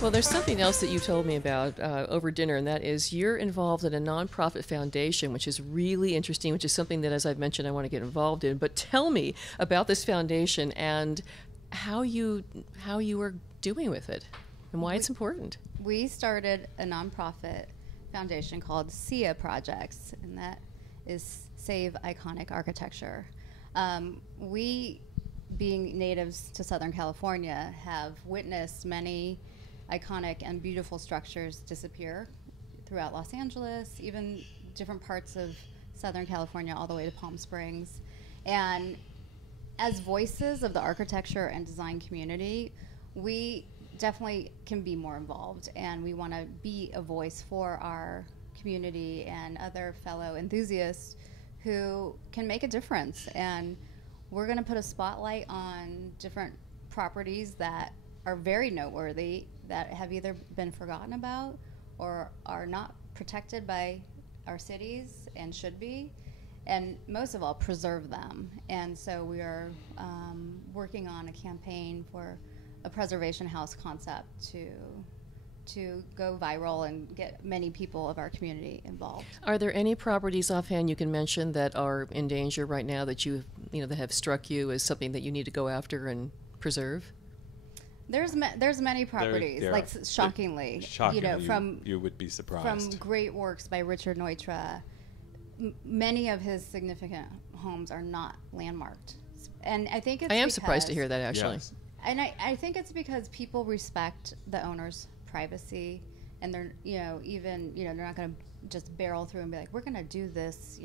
Well, there's something else that you told me about over dinner, and that is you're involved in a nonprofit foundation, which is really interesting, which is something that, as I've mentioned, I want to get involved in. But tell me about this foundation and how you are doing with it and why it's important. We started a nonprofit foundation called SIA Projects, and that is Save Iconic Architecture. We, being natives to Southern California, have witnessed many iconic and beautiful structures disappear throughout Los Angeles, even different parts of Southern California, all the way to Palm Springs. And as voices of the architecture and design community, we definitely can be more involved, and we want to be a voice for our community and other fellow enthusiasts who can make a difference. And we're going to put a spotlight on different properties that are very noteworthy, that have either been forgotten about or are not protected by our cities and should be, and most of all, preserve them. And so we are working on a campaign for a preservation house concept to go viral and get many people of our community involved. Are there any properties offhand you can mention that are in danger right now that that have struck you as something that you need to go after and preserve? There's many properties, there like are. shockingly, Shocking. You would be surprised. From great works by Richard Neutra, many of his significant homes are not landmarked, and I think I am surprised to hear that, actually. Yes. And I think it's because people respect the owner's privacy, and they're they're not going to just barrel through and be like, we're going to do this,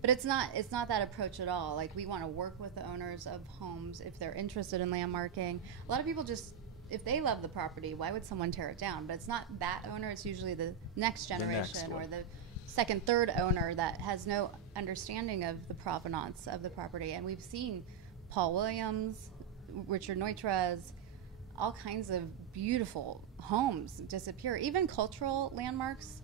But it's not that approach at all. Like, we want to work with the owners of homes if they're interested in landmarking. A lot of people just, if they love the property, why would someone tear it down? But it's not that owner. It's usually the next generation or the second, third owner that has no understanding of the provenance of the property. And we've seen Paul Williams, Richard Neutra's, all kinds of beautiful homes disappear. Even cultural landmarks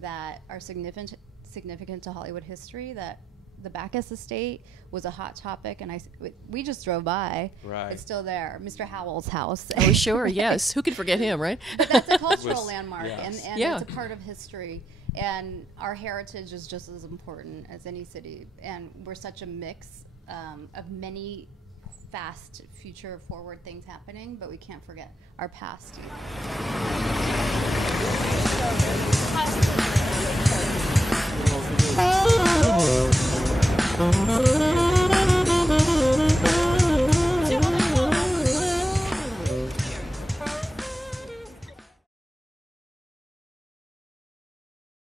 that are significant to Hollywood history. That the Bacchus Estate was a hot topic, and we just drove by. Right. It's still there. Mr. Howell's house. Oh, sure, yes. Who could forget him, right? But that's a cultural landmark, yes. and Yeah. it's a part of history. And our heritage is just as important as any city. And we're such a mix of many fast, future-forward things happening, but we can't forget our past.